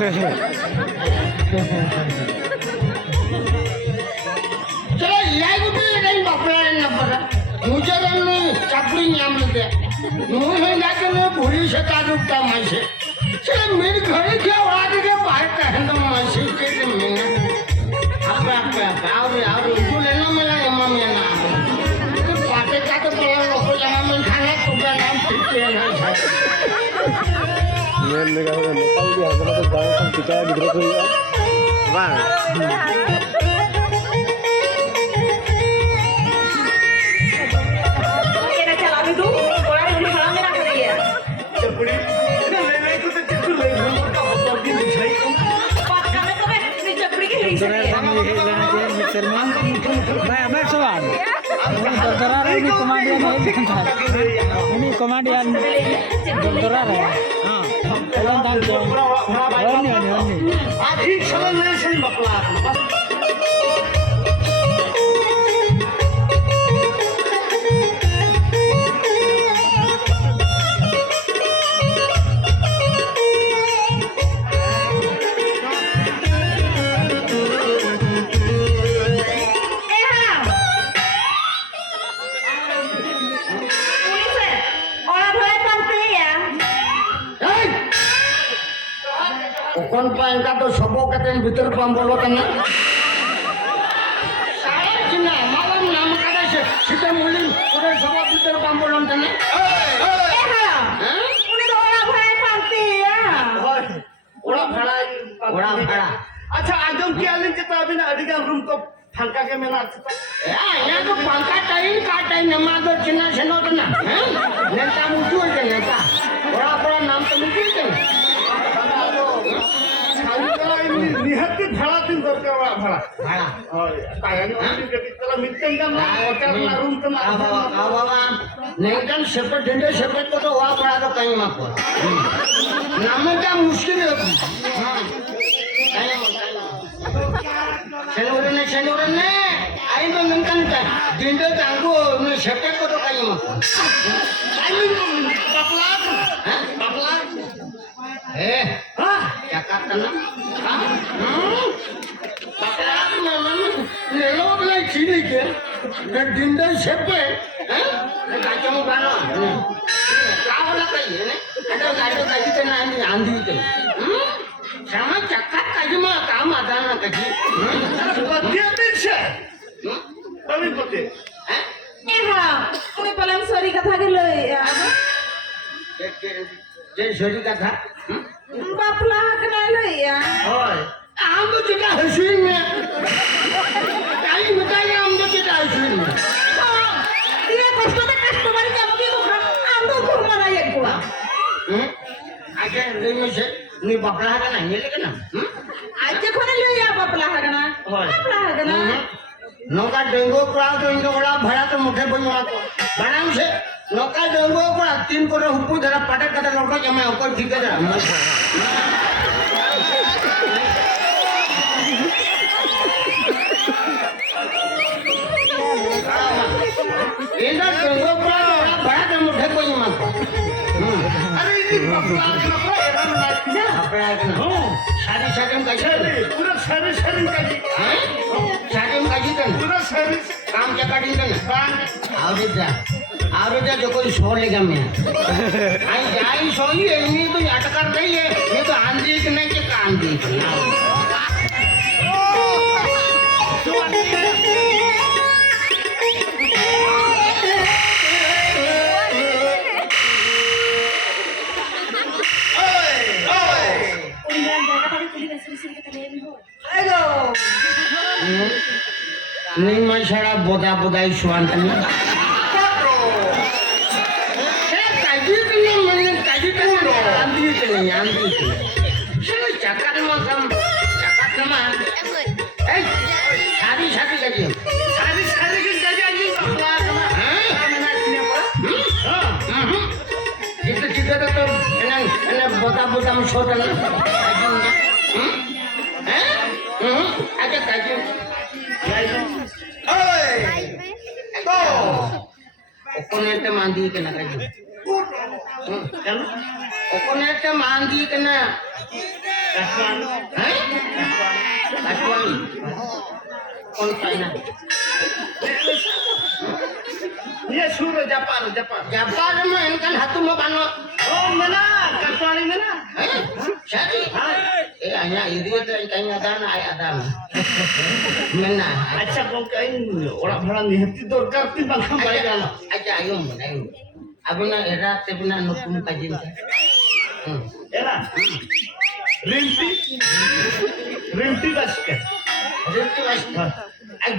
चला या कुठे काही बापरा ना पडा मुझे चापड़ी नाम लेते मुझे जाके मैं भूरी से तारुकता मासे चला मेरे घर क्या वाद के बाहर कहना मासे के मैं आप और इनको लेना मिला मम्मी ना तो बातें का तो पड़ा लोगों जहाँ में खाना तो का नाम ठीक है ना मैं लगा हुआ नेपाल भी हमारा तो गांव का पिता गिर गया वाह ini komandian doktoran ya kalau kon paengka to sobo katen bitor pambolo kana saya cina malam nama kada sita mulin udah sobo bitor pambolon kana उन्हें तो ओला भाई पालती है ओला भाड़ा अच्छा आजम क्या लें चिता अभी ना अडिगा रूम को फंका के मेला ya तो पंखा टाइम का टाइम नमा तो चिना सेनो तो ना नेता मुझे के नेता बड़ा नाम तो मुझे के निहत्ती भाड़ा दिन दरकार भाड़ा तायानी वाली के चला मिलते हैं ना होटल ना रूम तो ना बाबा नहीं kan separate dende separate को तो वहाँ पड़ा तो कहीं मत पड़ा नाम क्या मुश्किल है शनिवार ने आई तो मिलता नहीं dende तंगो ने separate को तो कहीं मत आई बपला क्या करता ना बपला मामा ने लोग नहीं चीनी के dende separate गाजों गाना क्या बोला कहीं है अरे गाजों गाजी तो ना आंधी तो sama cakap kaji mah kamu ada nak kaji dia bisa tapi betul उन्हें पलंग सॉरी कथा के लो जे सॉरी कथा बापला हक ना लो या ओए हम तो चिता हसीन में कहीं बताइए हम तो चिता हसीन में ये कष्ट कस्टमर क्या मुझे तो हम तो घूम रहा है को आगे नहीं से नहीं बापला का नहीं लेकिन आज कोने लो या बापला हक ना नौका डेंगू पड़ा तो इनको बड़ा भरा तो मुठे पर मार बनाम से नौका डेंगू पड़ा 3 को हुप्पू जरा पटक कटा लौटा जमा ऊपर ठीक है जरा इंदा डेंगू पड़ा बड़ा भरा तो मुठे पर मार अरे ये बापला शादी में कैसे पूरा सारी काजी शादी में कैसे करना पूरा सारी काम क्या काटिंग करना आवरे जा जो कोई सो लेगा मैं आई जाई सोई है नहीं तो अटकर नहीं है ये तो आंधी की नहीं के काम दी नहीं मैं सारा बोदा बोदाई सुहान तनी काजी तनी मैंने काजी तनी आंधी चलो चक्कर मौसम चक्कर में ए सारी काजी सारी की काजी आज बापला मैंने सुने पड़ा चित्त तो बोदा में छोटा ना अच्छा काजी ओकोनेट मांदी के ना काजी ओकोनेट मांदी के ना কাটওয়ান হ্যাঁ কাটওয়ানি কোন চাইনা ये सूरज जापान जापान জাপান মে এনকান হাতু মে বানো ओ मेना काटवानी मेना Sari hanya itu kayaknya ada mana अच्छा को कहीं orang भाड़ा निहती दरकार ती बांका बाई गाना aja ayo abuna era tebuna nutun kajin era Rimpy Rimpy basket Rinti mas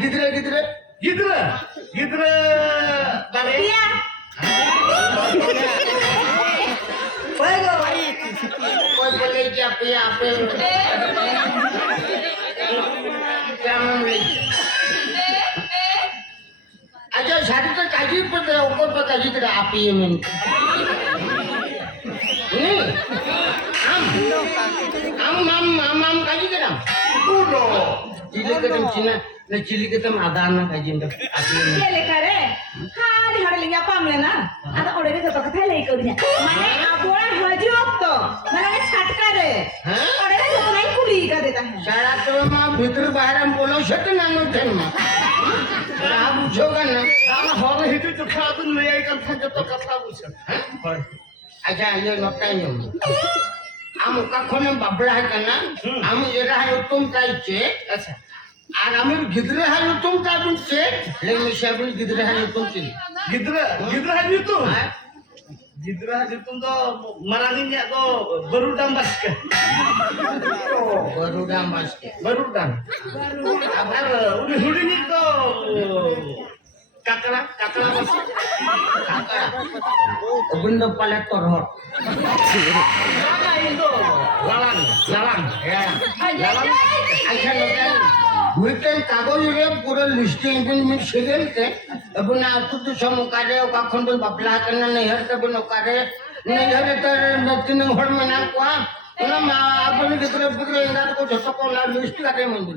gidre गिदरा गिदरा बारे Iya. koi boleh apa jangan aja sari tu kaji pada ukor pada kaji tidak api men ini am kaji kedam uno cili kedam Cina na cili kedam ada na kaji ndak api men Iya lekare. Hari hari lagi apa amlena? Ada orang itu tak kata lagi kaunya. Mana abora haji waktu. Mana ni छटकारे. हाँ? orang itu tak naik kuli का देता है. शाळा तो मा भीतर बाहेर बोलव शकत ना जन्म आप उठोगा ना साला हर हित तो खादुन ले आई कर था जतो कथा बुझ अच्छा ये नोटाई आम कखन बाबड़ा है ना आम एरा है तुम कायचे अच्छा আর আমি গিদরে হয় তুম তা বুঝছে লেমি সাবুল গিদরে হয় তুম চিনি गिदरा गिदरा है तो হ্যাঁ गिदरा है तुम तो मरानी ने तो बरुडाम basket গরুডা মাসকে बरुडाम আবার उनी हुडी ni तो काकड़ा काकड़ा basket কাকা অবন্ধ পালে করহট काकड़ा itu lalang lalang ya lalang আচ্ছা লোকাল উইকেন কাগজ রে পুরো লিস্টিং ইনফরমেশন সেগেলতে এবং না তুই সমকারে কখন বল বাপলা কেন নাই হরতে বল কারে নাই হরে তোর নতুন হর মনা কোয়া না মা আপনি ভিতরে ভিতরে এরা তো যত কোলা লিস্ট কাটে মন্দির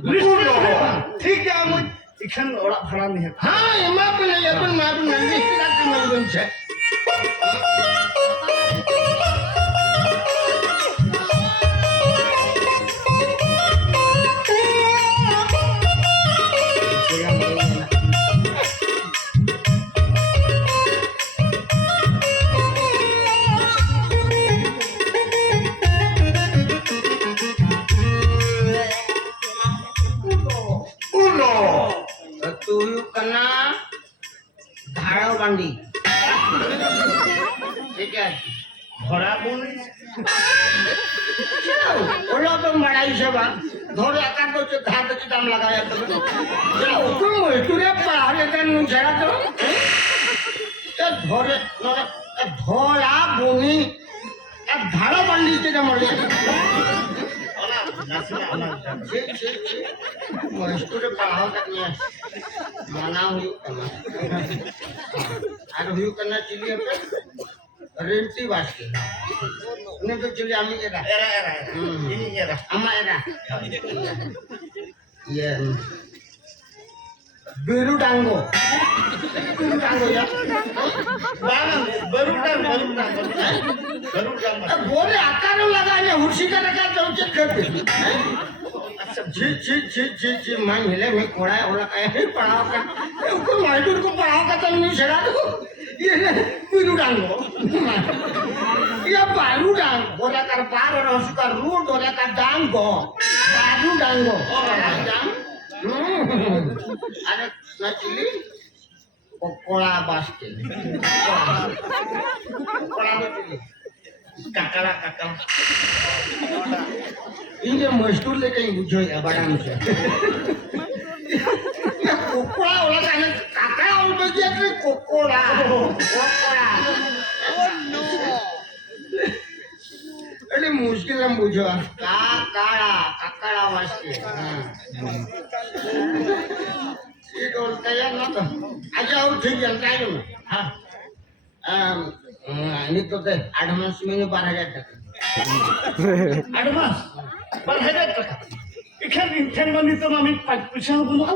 ठीक है मुझ इखन ओड़ा भाड़ा नहीं है হ্যাঁ এমা পেলে এখন মা আপনি লিস্ট কাটে মন্দির uno তুই কনা ধাড়া বান্ডি ঠিক আছে घोड़ा बोली ওরা তো মারাই সেবা ধরে একা তো ধার তো দাম লাগায় তো তুমি তুই পাহাড়ে কেন ছেড়া তো ধরে ধরা বনি এক ধাড়া বান্ডি যেটা মরে ओला नासिना ओला মহেশপুরে পাহাড় কাটিয়ে মানা হুইক কানা আর হুইক কানা চিলি আপে রেন্টি বাসকে উনি তো চিলি আমি এটা era era ini era ama era iya biru dango ya बारह बरुडाम बोले आकार लगाने हुर्सी का लगा तो चेक कर दे अच्छा जी मैं हिले में कोड़ा ओला का है पढ़ाओ का उसको माइडूर को पढ़ाओ का तो नहीं छड़ा दो ये बिरू डांगो ये बारू डांग बोला कर पार और उसका रूट बोला कर डांगो बारू डांगो अरे ना चिली कोड़ा बास्के कोड़ा तो चिली काकड़ा काकड़ा इनके मजदूर लेके बुझो है बड़ा मुझे कोकोड़ा वाला कहने काका और बजे के कोकोड़ा अरे मुश्किल है बुझो काकड़ा वास्ते ये बोलता है ना तो अच्छा वो ठीक है टाइम हाँ ini tuh deh advance menu 12,000 টাকা एडवांस 12,000 টাকা এখানে ইনফেন মানি তো আমি পয়সা দেব না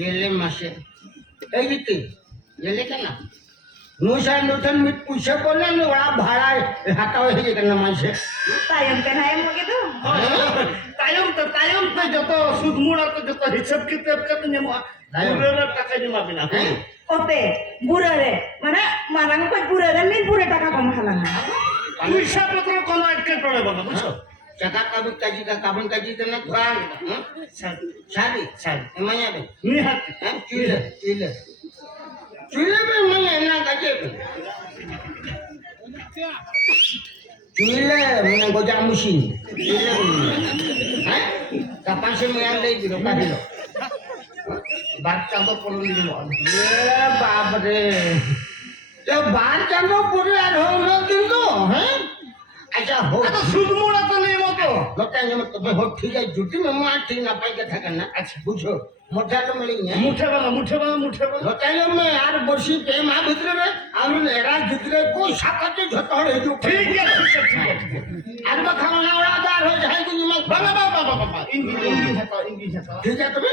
ये ले मासे এই দিতে ये ले কেনা নুসার নুথান মিট পুষে করলেন ওরা ভাড়ায় হাতা হয়ে গেছে না মাসে Tayang ka na yung mga ito. তায়ম তো যত সুদ মুড়া তো যত হিসাব কিতাব কত নেমা পুরোর টাকা নেমাবি না হ্যাঁ Ote, bura re. Mana, marang pa bura re. May bura taka ko mahalangan. পয়সা পত্র কোনো আটকে পড়ে না বুঝছো চাকা কাবু কাজি কা কাবন কাজি তো না প্রাণ শাদি শাদি। এমায়া বে নিহাতি হ্যাঁ চুইলে চুইলে চুইলে বে মানে না কাজে বে চুইলে মানে গোজা মুশিন চুইলে হ্যাঁ কাপান সে মেয়ান দেই দিল কাদিল বাচ্চা তো পড়ে দিল এ বাপ রে তো বার জানো পুরো আর হলো কিন্তু হ্যাঁ আচ্ছা হো এত সুদ মুড়া তো নেই মতো লোটা নেম তো হো ঠিক আছে জুটি মে মা ঠিক না পাই কে থাকেন না আচ্ছা বুঝো মোটা তো মিলি না মুঠে বানা লোটাইলে মে আর বসি প্রেম আ ভিতরে আর এরা ভিতরে কোই সাকাতে ঝট হয়ে যু ঠিক আছে ঠিক আছে আর বা খাওয়া ওরা দার হয়ে যায় কিন্তু মা বাবা ইংলিশ হাতা ঠিক আছে তুমি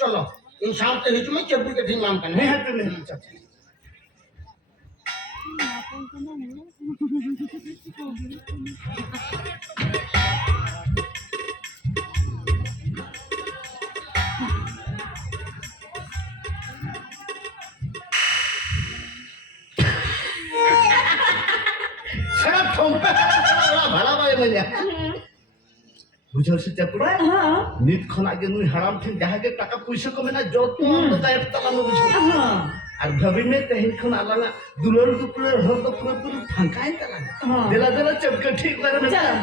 চলো এই সামনে হিচ মে চেপু কে ঠিক নাম কানে নিহাতি চাচা সারা থম্পে ভাড়া পাই মানে বুঝল সে চাপুরা Ha? নিতক্ষণ আগে নুই হারাম ঠিক যাহাকে টাকা পয়সা কমে না যত আমরা দায়ের তালানো বুঝো Ha? আর ভাবিমে তেহেনক্ষণ আলাদা দুলর দুপুরের হল তো পুরো পুরো ফাঁকাই তালা হ্যাঁ। দেলা দেলা চমকে ঠিক করে Chala.